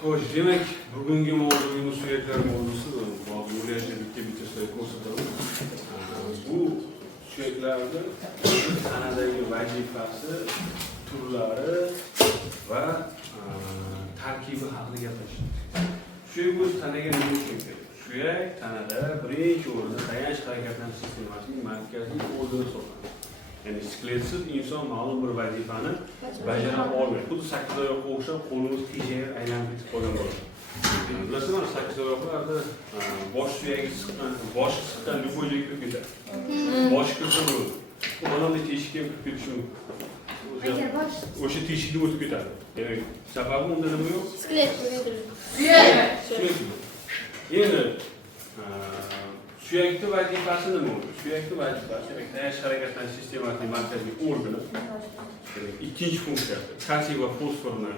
Xo'sh, demak, bugungi mavzuyimiz suyaklar mavzusi. Hozir o'ylashga bitta ko'rsataman. Bu suyaklarni tanadagi vazifasi, turlari va tarkibi haqida gaplashamiz. Suyak o'z tanaga nima uchun kerak? Suyak tanada birinchi o'rinda tayanch harakatlanish sistemasining markaziy o'rni hisoblanadi. Yani skeletsiz inson ma'lum bir vazifani bajara olmaydi. Xuddi sakkizoyoqqa o'xshab qo'limiz tejayib aylanib ketib qolgan bo'ladi. Bilasizmi, sakkizoyoqlarda bosh suyagi siqqan, boshi siqqan любой joyga kirib ketadi. Boshi kirsa bo'ladi. U odamni teshikka kirib ketishi mumkin. O'sha teshikni o'tib ketadi. Demak, sababi unda nima yo'q? Skelet. Suyak. Endi suyakni vazifasi nima bo'ldi? Suyakni vazifasi demak tayanch harakatlanish sistemasining markaziy organi. Ikkinchi funksiyasi kalsiy va fosforni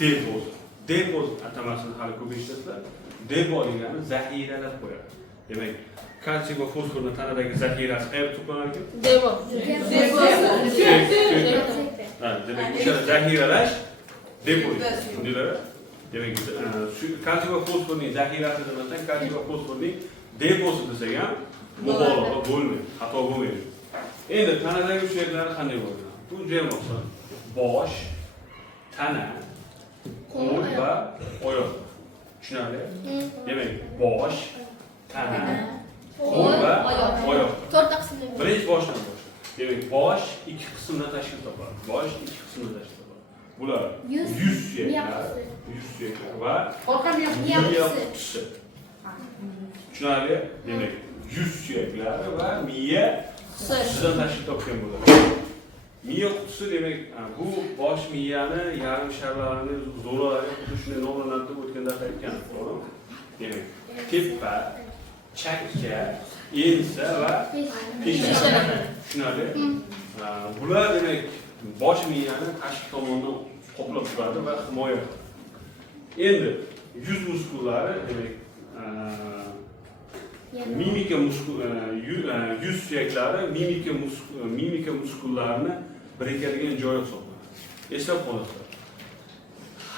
depoz. Depoz atamasini hali ko'p eshitasiz. Depo degani zaxiralab qo'yadi. Demak, kalsiy va fosforni tanadagi zaxirasi qayerda to'planar ekan? Depo. Demak, o'sha zaxiralash depo. Shundaylar. Demak, kalsiy va fosforning zaxirasi demasdan kalsiy va fosforning deposi desak ham mubolag'a bo'lmaydi, xato bo'lmaydi. Endi tanadagi suyaklar qanday bo'ladi? Bu juda oson. Bosh, tana, qo'l va oyoq. Tushunarli? Demak, bosh, tana, qo'l va oyoq. To'rtta qismdan. Birinchi boshdan boshlaymiz. Demak, bosh ikki qismdan tashkil topadi. Bosh ikki qismdan tashkil topadi. Bular yuz suyaklar va miya qutisi. Tushunarli? Demak, yuz suyaklari va miya qutisidan tashkil topgan bo'ladi. Miya qutisi demak, bu bosh miyani yarim sharlarni zo'ralari xuddi shunday nomlantirib o'tganda aytgan, to'g'rimi? Demak, tepa, chakka, ensa va peshona. Tushunarli? Bular demak, bosh miyani tashqi tomondan qoplab turadi va himoya qiladi. Endi yuz muskullari demak mimika yuz suyaklari mimika muskullarini birikadigan joy hisoblanadi. Eslab qolasizlar.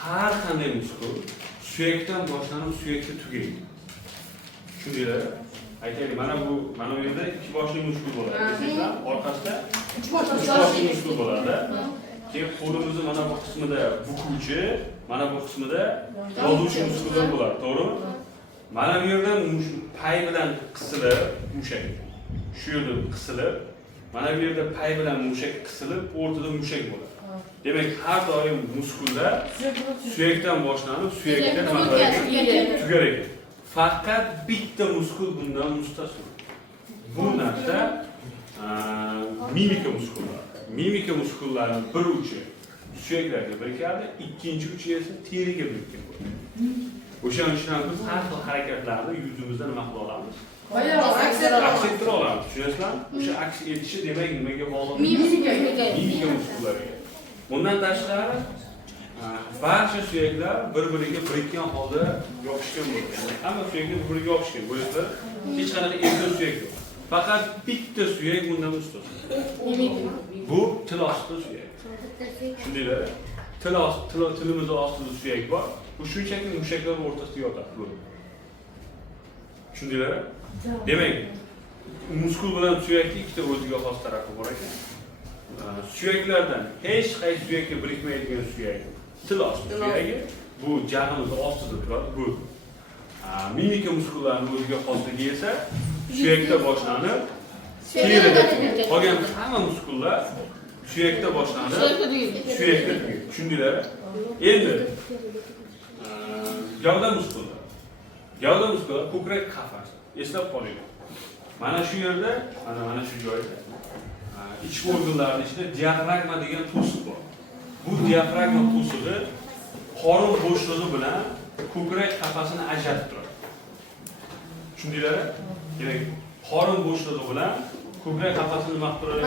Har qanday muskul suyakdan boshlanib suyakka tugaydi. Tushundinglar? Aytaylik, mana bu yerda ikki boshli muskul bo'ladi. Esingizlar, orqasida uch boshli muskul bo'ladi. Keyin qo'limizni mana bu qismida bukuvchi, mana bu qismida yozuvchi muskullar bo'ladi, to'g'rimi? Mana bu yerdan pay bilan qisilib, mushak. Shu yerda qisilib, mana bu yerda pay bilan mushak qisilib, o'rtada mushak bo'ladi. Demak, har doim muskullar suyakdan boshlanib, suyakda nima qiladi? Tugar ekan. Faqat bitta muskul bundan mustasno. Bu narsa mimika muskullari. Mimika muskullarining bir uchi suyaklarga birikadi, ikkinchi uchi esa teriga birikkan bo'ladi. O'shaning uchun biz har xil harakatlarni yuzimizda nima qila olamiz? Aks ettira olamiz. Tushunasizlarmi? O'sha aks etishi demak nimaga bog'liq? Mimika muskullariga. Bundan tashqari barcha suyaklar bir-biriga birikkan holda yopishgan bo'lgan. Hamma suyaklar bir-biriga yopishgan. Bo'lisizlar, hech qanaqa erkin suyak yo'q. Faqat bitta suyak bundan mustasno. Bu til osti suyak. Shundaylar. Tilimiz ostida suyak bor. Bu shunchaki mushaklar o'rtasida yotadi. Shundaylar. Demak, muskul bilan suyakning ikkita o'ziga xos tarafi bor ekan. Suyaklardan hech qaysi suyakka birikmaydigan suyak til osti suyagi. Bu jag'imiz ostida turadi. Bu mimika muskullarining o'ziga xosligi esa suyakda boshlanib, terida tugaydi. Qolgan hamma muskullar suyakda boshlanib, suyakda tugaydi. Tushundinglar? Endi gavda muskullari. Gavda muskullari ko'krak qafasi. Eslab qoling. Mana shu yerda, mana shu joyda ichki organlarning ichida diafragma degan to'siq bor. Bu diafragma to'sig'i qorin bo'shlig'i bilan ko'krak qafasini ajratib turadi. Tushundinglar? Demak, qorin bo'shlig'i bilan ko'krak qafasini nima qilib turadi?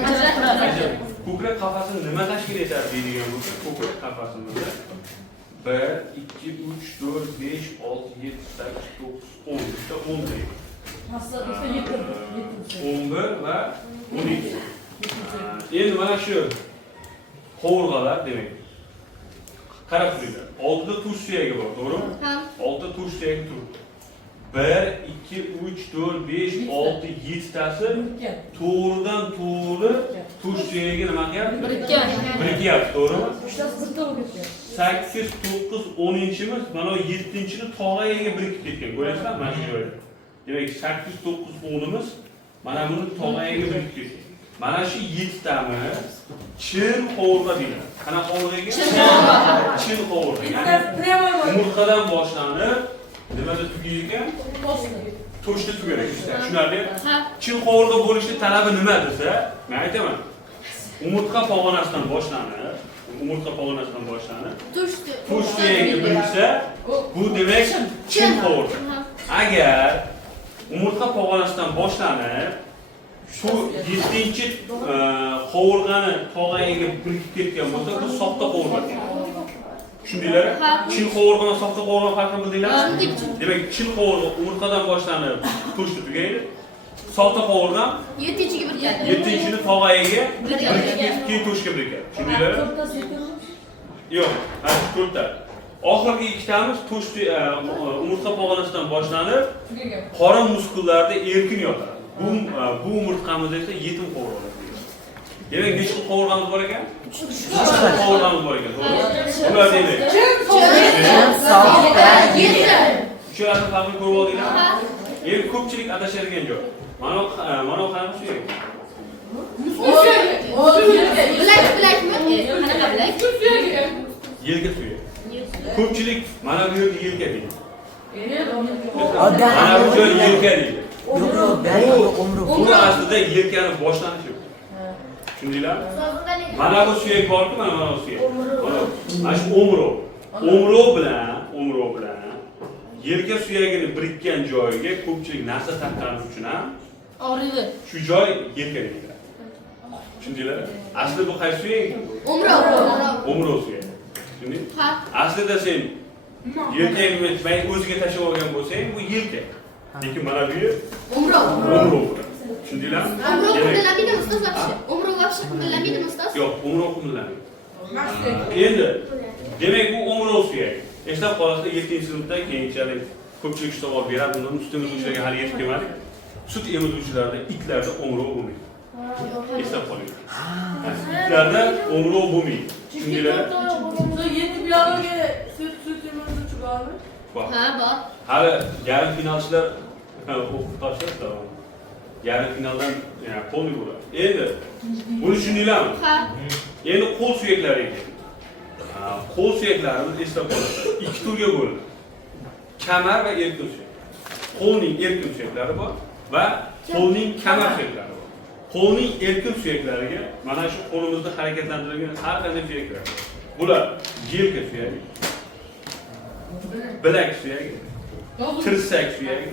Ajratib. Ko'krak qafasini nima tashkil etadi deydigan bo'lsa, ko'krak qafasini 1, 2, 3, 4, 5, 6, 7, 8, 9, 10. İşte 10 deydi. 11 va 12. Endi mana shu qovurg'alar demak. qarab turinglar. Oldida tush suyagi bor, to'g'rimi? Ha. Oldida tush suyagi turibdi. 1, 2, 3, 4, 5, 6, 7 tasi to'g'ridan to'g'ri tush suyagi nima qilyapti? Birikyapti, to'g'rimi? 8, 9, 10-imiz mana 7-ni tog'ayaga birikib ketgan. Ko'ryapsizlar mana shu joyda. Demak 8, 9, 10-imiz mana buni tog'ayaga birikib ketgan. Mana shu 7 tami chin qovurg'a deyiladi. Qanaqa qovurg'aga? Chin qovurg'a. Ya'ni umurtqadan boshlanib nimada tugaydigan? Toshda tugar ekan. Tushunarli? Chin qovurg'a bo'lishi talabi nima desa, men aytaman. Umurtqa pog'onasidan boshlanib, tush suyagiga biriksa, bu demak chin qovurg'a. Agar umurtqa pog'onasidan boshlanib shu 7-chi qovurg'ani tog'ayaga birikib ketgan bo'lsa, bu soxta qovurg'a deyiladi. Tushundinglarmi? Chin qovurg'a va soxta qovurg'a farqini bildinglarmi? Demak, chin qovurg'a umurtqadan boshlanib toshda tugaydi. Soxta qovurg'a 7-chiga birikadi. 7-chini tog'ayaga birikib keyin toshga birikadi. Tushundinglarmi? Yo'q, ha shu to'rtta. Oxirgi ikkitamiz umurtqa pog'onasidan boshlanib, qorin muskullarida erkin yotadi. Bu umurtqamiz esa yetim qovurg'a. Demak, nechta qovurg'amiz bor ekan? 3 qovurg'amiz bor ekan, to'g'rimi? Ular demak. Soxta, yetim. Uchalari farqini ko'rib oldinglarmi? Endi ko'pchilik adashadigan joy. Mana qanaqa suyak? Bilakmi? Qanaqa bilak? Yelka suyak. Ko'pchilik mana bu yerga yelka deydi. Odam Mana bu joy yelka deydi. umru. Bu aslida yelkani boshlanishi. Tushundinglarmi? Mana bu suyak borku, mana bu suyak. Mana shu omro bilan yelka suyagini birikkan joyiga ko'pchilik narsa taqqani uchun ham Og'riydi. shu joy yelka deyiladi. Tushundinglarmi? Asli bu qaysi suyak? Omro suyak. Tushunding? Ha. Aslida sen yelkangni o'ziga tashlab olgan bo'lsang, bu yelka. Lekin mana bu yer Umro. omro. Tushundinglarmi? Umro qimillamidimi ustoz вообще? Umro вообще qimillamidimi ustoz? Yo'q, umro qimillamadi. Endi demak bu omro suyak. Eslab qolasizlar 7-sinfda keyinchalik ko'pchilik savol beradi, bundan ustimizga hali yetib kelmadik. Sut emizuvchilarda itlarda omro bo'lmaydi. Eslab qoling. Itlarda omro bo'lmaydi. Tushundinglarmi? Bor. Ha, bor. Hali yarim finalchilar o'qib tashlashdi. Yarim finaldan polni bo'ladi. Endi buni tushundinglarmi? Ha. Endi qo'l suyaklariga. Qo'l suyaklarimiz eslab qolasizlar. 2 turga bo'linadi. Kamar va erkin suyak. Qo'lning erkin suyaklari bor va qo'lning kamar suyaklari bor. Qo'lning erkin suyaklariga mana shu qo'limizni harakatlantiradigan har qanday suyaklar bor. Bular yelka suyagi, bilak suyagi, tirsak suyagi,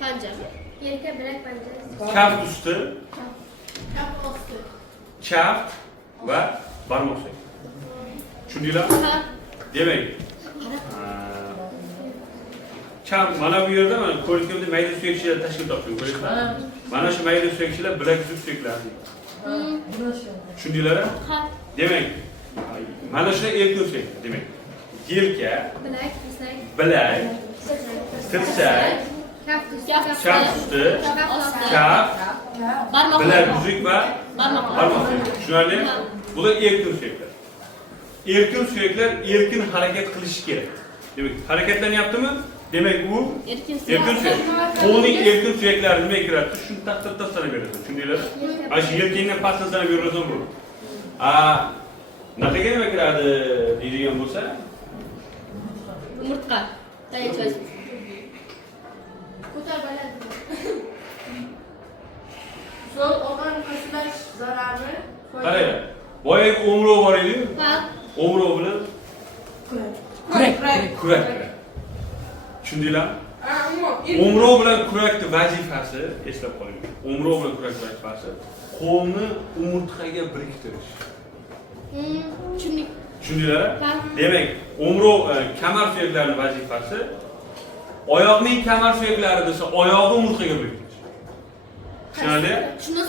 Panjami? Yelka, bilak, panja. kaft usti, Kaf osti. kaft va barmoq suyagi. Tushundinglarmi? Ha. Demak, mana bu yerda mana ko'rikimda mayda suyakchilar tashkil topgan, ko'ryapsizlar? Mana shu mayda suyakchilar bilak suyaklar. Tushundinglarmi? Ha. Demak, mana shu erkin suyak. Demak, yelka, Bilak, bilak, tirsak, kaf usti, kaft, barmoq. bilak uzuk va Barmoq. suyak. Tushunarlimi? Bular erkin suyaklar. Erkin suyaklar erkin harakat qilishi kerak. Demak, harakatlanyaptimi? Demak, u Erkin erkin suyak. Qo'lning erkin suyaklari nima kiradi? Shuni taqdirdan sanab beradi. Tushundinglarmi? Mana shu yelkangdan pastdan sanab berasan bu. Naqaga nima kiradi deydigan bo'lsa, umurtqa. Tayanch. Ko'tar baland. So'l organ qashlash zarari. qaranglar. Boyagi omro bor edi-ku. Ha. Omro bilan kurak. Tushundinglarmi? Omro bilan kurakni vazifasi, eslab qoling. Omro bilan kurak vazifasi qo'lni umurtqaga biriktirish. Tushundinglarmi? Demak, omro kamar suyaklarining vazifasi oyoqning kamar suyaklari desa, oyoqni umurtqaga biriktirish. Tushunarli?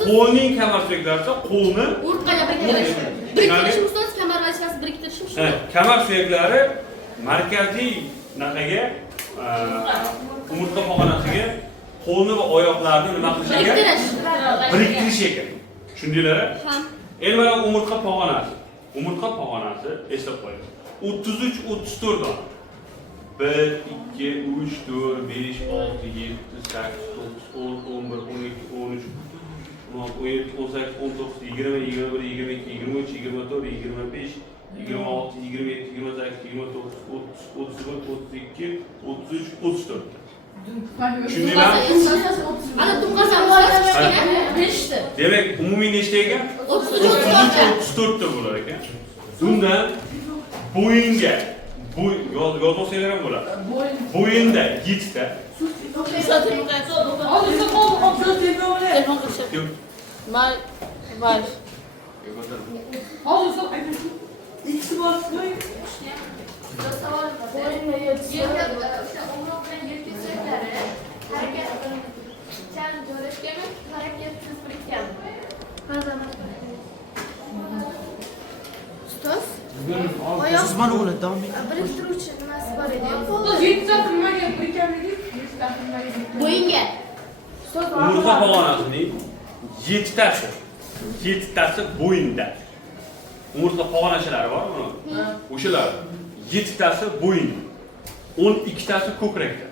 Qo'lning kamar suyaklari esa qo'lni Umurtqaga biriktirish. Biriktirish ustoz kamar vazifasi biriktirishim Ha, kamar suyaklari markaziy naqaga umurtqa pog'onasiga qo'lni va oyoqlarni nima qilishiga biriktirish ekan. Tushundinglar? Ha. Endi mana umurtqa pog'onasi. Umurtqa pog'onasi eslab qo'ying. 33 34 dona. 1 2 3 4 5 6 7 8 9 10 11 12 13 17 18 19 20 21 22 23 24 25 26 27 28 29 30 31 32 33 34. Tushundinglar? Ana dumqasam kichkina. 5 ta. Demak, umumiy nechta ekan? 34 ta bo'lar ekan. Bundan bo'yinga yozmasanglar ham bo'ladi. Bo'yinda 7 ta. Telefon qilishib. Yo'q. Mal var. Ustoz, Siz mana uni davom eting. biriktiruvchi nimasi bor edi? 7 ta nimaga birikkanligi? 7 ta nimaga? Bo'yinga. Umurtqa pog'onasining 7 tasi. 7 tasi bo'yinda. Umurtqa pog'onachalari bor buni. O'shalar 7 tasi bo'yinda. 12 tasi ko'krakda.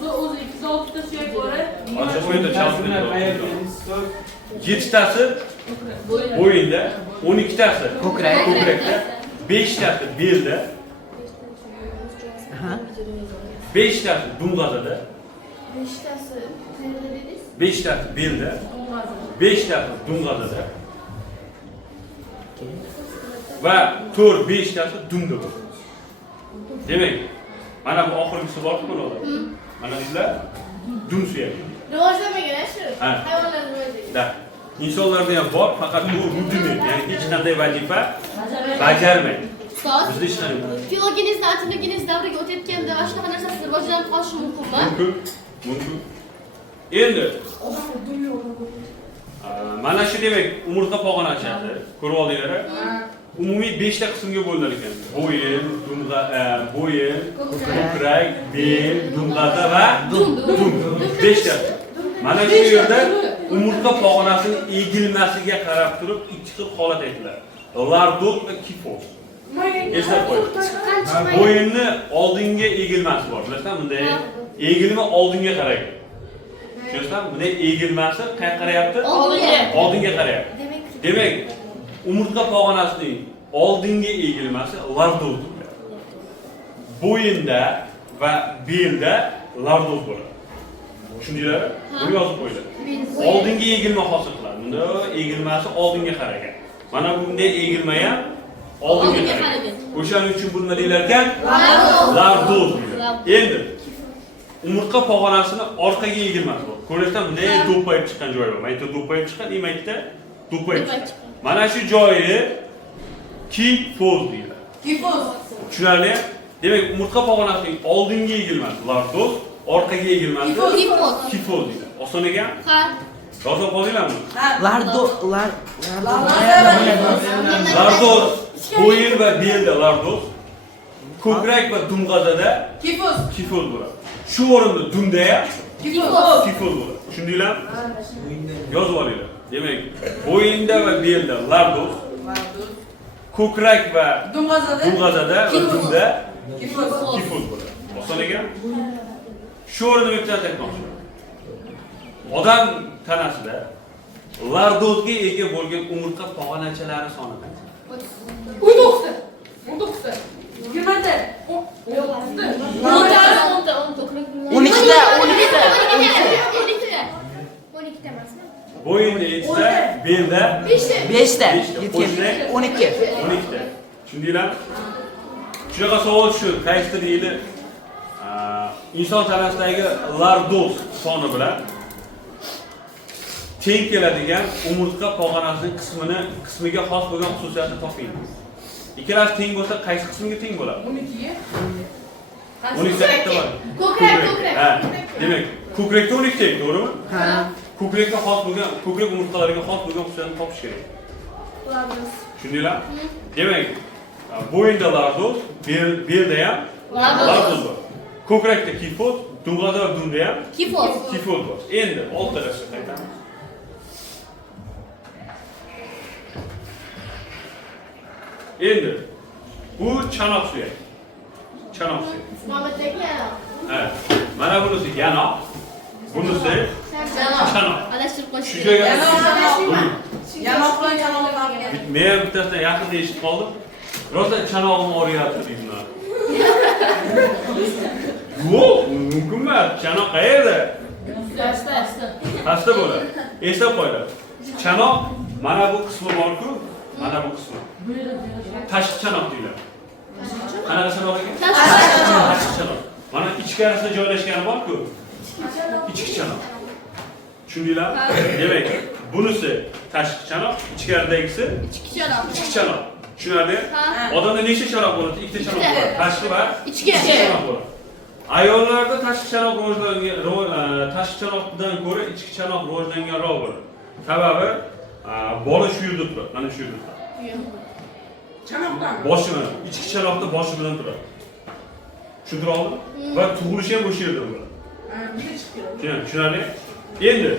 O'zi 206 ta suyak bor. Hozir qo'yda chalib 7 tasi bo'yinda, 12 tasi ko'krakda, 5 tasi belda, 5 tasi dumg'azada, 5tasi qayerda dedingiz? 5 tasi belda, 5 tasi dumg'azada va 4-5 tasi dumda bor. Demak, mana bu oxirgisi borku mana ular. Mana shular dum suyak. Rivojlanmagan shu. Ha. Hayvonlar rivojlangan. Da. İnsanlarda ham bor, faqat bu rudiment, ya'ni hech qanday vazifa bajarmaydi. Ustoz, Bizda hech qanday filogenezdan antinogenez davriga o'tayotganda mana shunaqa narsasi rivojlanib qolishi mumkinmi? mumkin. Endi mana shu demak umurtqa pog'onachasi, ko'rib oldinglar. Umumiy 5 ta qismga bo'linar ekan. Bo'yin, ko'krak, bel, dumg'aza va dum. 5 ta. Mana shu yerda umurtqa pog'onasining egilmasiga qarab turib ikki xil holat aytiladi. Lordot va kifoz. Eslab qo'ying. Bo'yinni oldinga egilmasi bor. Bilasizmi? Bunday egilma oldinga qaraydi. Tushunasizmi? Bunday egilmasi qayerga qarayapti? Oldinga qarayapti. Demak, umurtqa pog'onasining oldinga egilmasi lordot. Bo'yinda va belda lordot bo'ladi. Tushundinglar? Buni yozib qo'yinglar. Oldinga egilma hosil qiladi. Bunda egilmasi oldinga qaragan. Mana bunday egilma ham oldinga qaragan. O'shaning uchun buni nima deylar ekan? Lordot. Endi umurtqa pog'onasini orqaga egilmasi bor. Ko'ryapsizmi? Bunday do'ppayib chiqqan joyi bor. Mayda do'ppayib chiqqan, mayda do'ppayib chiqqan. Mana shu joyi kifoz deyiladi. Kifoz. Tushunarli? Demak, umurtqa pog'onasining oldinga egilmasi lordot, orqaga egilmasi kifoz deyiladi. Oson ekan? Ha. Yozib qo'yinglarmi? Lordot. Lordot, bo'yin va belda lordot, ko'krak va dumg'azada kifoz bo'ladi. Shu o'rinda dumda ham kifoz bo'ladi. Tushundinglarmi? Yozib olinglar. Demak, bo'yinda va belda lordot, ko'krak va dumg'azada va dumda kifoz bo'ladi. Oson ekan? Shu o'rinda bitta aytmoqchiman. Odam tanasida lordotga ega bo'lgan umurtqa pog'onachalari soni qancha? 19 ta. 19 ta. 20 ta. 12 ta emasmi? Bo'yinda 7 ta, belda 5 ta. 12. 12. 12 ta. Tushundinglarmi? Shunaqa savol shu, qaysidir yili inson tanasidagi lordot soni bilan teng keladigan umurtqa pog'onasining qismiga xos bo'lgan xususiyatni toping. Ikkalasi teng bo'lsa, qaysi qismiga teng bo'ladi? 12 ga. 12 ta bitta bor. Ko'krak. Ha, demak, ko'krakda 12 teng, to'g'rimi? Ha. Ko'krakga xos bo'lgan, ko'krak umurtqalariga xos bo'lgan xususiyatni topish kerak. Tushundinglar? Demak, bo'yinda larduz, belda ham larduz bor. Ko'krakda kifot, dug'ador dunda ham kifot bor. Endi oltilasini aytamiz. Endi bu chanoq suyak. Chanoq suyak. Ha, mana bunisi yanoq. Bunisi chanoq. Adashtirib Shu qo'yishdi. joyga Yanoq bilan chanoqni olib keldi. men bittasidan yaqinda eshitib qoldim. Rosa chanog'im og'riyapti deydilar. Yo'q, mumkin emas. Chanoq qayerda? Pastda bo'ladi. Eslab qo'yinglar. Chanoq mana bu qismi bor-ku, mana bu qismi. Tashqi chanoq deyiladi. Qanaqa chanoq ekan? Tashqi chanoq. Mana ichkarisida joylashgani bor-ku. Ichki chanoq. Tushundinglar? Demak, bunisi tashqi chanoq, ichkaridagisi ichki chanoq. Tushunarli? Odamda nechta chanoq bo'ladi? Ikkita chanoq bo'ladi. Tashqi va Ichki. chanoq bo'ladi. Ayollarda tashqi chanoq tashqi chanoqdan ko'ra ichki chanoq rivojlanganroq bo'ladi. Sababi bola shu yerda turadi, mana shu yerda turadi. Chanoqdan. Boshi mana ichki chanoqda boshi bilan turadi. Tushuntira oldim? Va tug'ilishi ham o'sha yerda bo'ladi. Tushunarli? Endi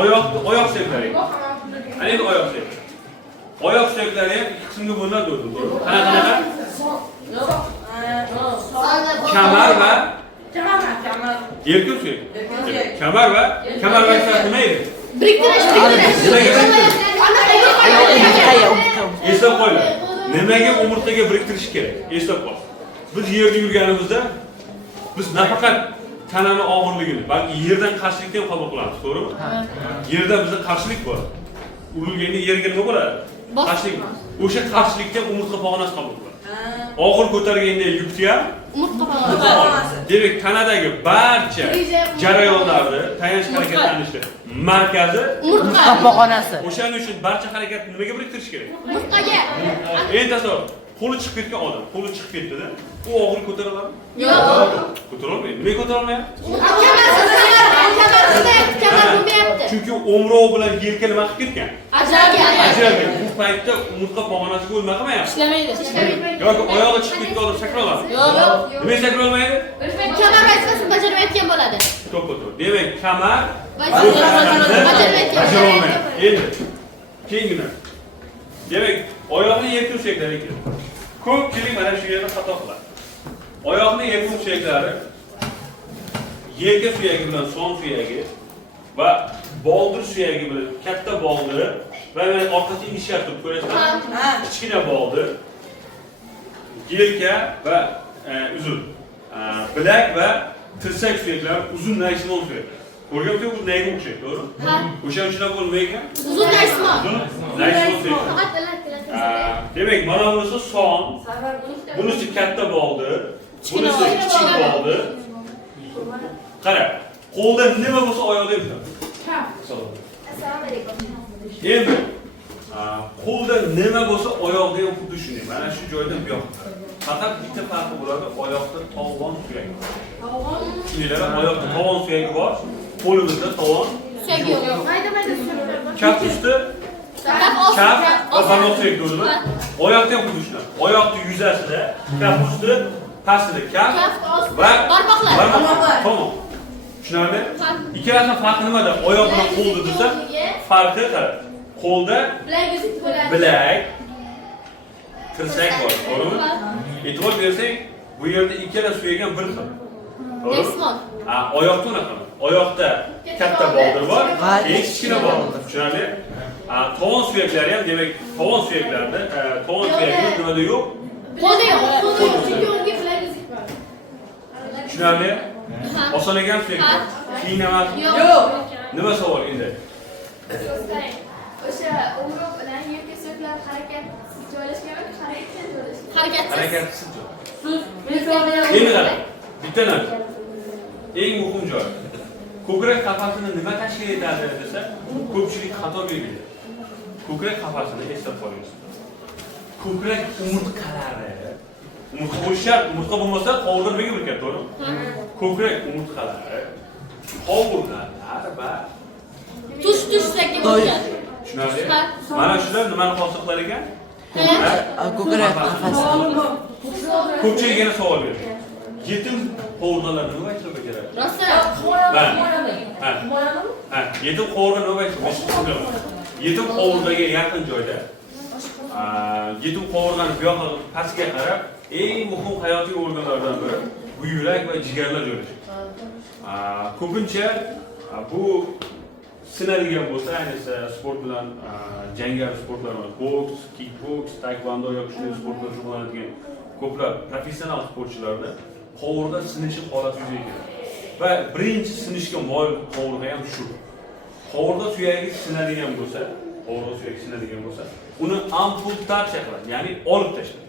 oyoq suyaklari. Ana endi oyoq suyaklari. Oyoq suyaklari ham ikki qismga bo'linadi, to'g'ri? Qanaqa? Kamar va erkin suyak. Kamar va nima edi? Biriktirish. Eslab qo'yinglar. Nimaga umurtqaga biriktirish kerak? Eslab qol. Biz yerda yurganimizda biz nafaqat tanani og'irligini, balki yerdan qarshilikni ham qabul qilamiz, to'g'rimi? Yerda bizda qarshilik bor. Urilganda yerga nima bo'ladi? Qarshilik. O'sha qarshilikda umurtqa pog'onasi qabul qiladi. Og'ir ko'targanda yukni ham Umurtqa pog'onasi. Demak, tanadagi barcha jarayonlarni, tayanch harakatlanishni markazi Umurtqa pog'onasi. o'shaning uchun barcha harakatni nimaga biriktirish kerak? Umurtqaga. Endi tasavvur, qo'li chiqib ketgan odam, qo'li chiqib ketdi-da, u og'ir ko'tara oladimi? Yo'q. Ko'tara olmaydi. Nimaga ko'tara olmayapti? Kamar bo'lmayapti. Chunki o'mrov bilan yelka nima qilib ketgan? Ajralgan. Ajralgan. Bu paytda umurtqa pog'onasiga nima qilmayapti? Ishlamaydi. Yoki oyog'i chiqib ketgan odam sakroladimi? Yo'q. Nimaga sakrolmaydi? Kamar vazifasini bajarmayotgan bo'ladi. To'ppa-to'g'ri. Demak, kamar bajarmayotgan. Endi keyingina. Demak, oyoqni erkin suyaklari kerak. Ko'pchilik mana shu yerda xato qiladi. Oyoqni erkin suyaklari yelka suyagi bilan son suyagi va boldir suyagi bilan katta boldir va mana orqasiga idishlar turib ko'rasizlar. Kichkina boldir, yelka va uzun. Bilak va tirsak suyaklari uzun naysimon suyaklar. Ko'rganmisiz, bu nayga o'xshaydi, to'g'rimi? O'shaning uchun nima bo'lmaydi? Uzun naysmon. Naysmon suyaklar. Demak, mana bunisi son, bunisi katta boldir, bunisi kichik boldir. Qara, qo'lda nima bo'lsa oyoqda ham bo'ladi. Assalomu alaykum. Endi qo'lda nima bo'lsa oyoqda ham xuddi shunday. Mana shu joydan bu yoqqa. Faqat bitta farqi bo'ladi, oyoqda tovon suyagi bor. Tushundinglar, oyoqda tovon suyagi bor, qo'limizda tovon Suyagi yo'q. Mayda-mayda suyaklar bor. kaf usti, kaf va barmoq suyak to'g'rimi? Oyoqda ham xuddi shunday. Oyoqning yuzasida, kaf usti, pastida kaf va barmoqlar. Tamom. Tushunarli? Ikkalasining farqi nimada? Oyoq bilan qo'lda desa, farqi qara. Qo'lda bilak, tirsak bor, to'g'rimi? E'tibor bersang, bu yerda ikkala suyak ham bir xil. Naysmon. Oyoqda unaqa. Oyoqda katta boldir bor, kichkina boldir. Tushunarli? Tovon suyaklari ham, demak, tovon suyaklarida, tovon suyagi nimada yo'q? Qo'lda yo'q. Chunki unga bilagizik bor. Tushunarli? Oson ekan suyaklar. Qiyin emas. Yo'q. Nima savol endi? O'sha umroq bilan yelka suyaklar harakatsiz joylashganmi? Harakatsiz joylashgan. Harakatsiz. Harakatsiz joy. Siz Endi qara. Bitta narsa. Eng muhim joy. Ko'krak qafasini nima tashkil etadi desa, ko'pchilik xato belgilaydi. Ko'krak qafasini eslab qo'ying. Ko'krak umurtqalari. Umurtqa bo'lishi shart, umurtqa bo'lmasa qovurg'a nimaga birikadi, to'g'rimi? Ko'krak umurtqalari, qovurg'alar va Tush-tushlarga bo'lgan. Tushunarli? Mana shular nimani hosil qilar ekan? Ko'krak qafasi. Ko'pchilik yana savol beradi. Yetim qovurg'alar nima aytib beradi? Rosa. Ha, yetim qovurg'a nima aytib beradi? Yetim qovurg'aga yaqin joyda yetim qovurg'ani bu yoqqa pastga qarab, eng muhim hayotiy organlardan biri buyrak va jigarlar joylashgan. Ko'pincha bu sinadigan bo'lsa, ayniqsa sport bilan jangari sportlar, boks, kickboks, taekwondo yoki shunday sportlar shug'ullanadigan ko'plab professional sportchilarda qovurg'a sinishi holati yuzaga keladi. Va birinchi sinishga moyil qovurg'a ham shu. Qovurg'a suyagi sinadigan bo'lsa, uni amputatsiya qiladi, ya'ni olib tashladi.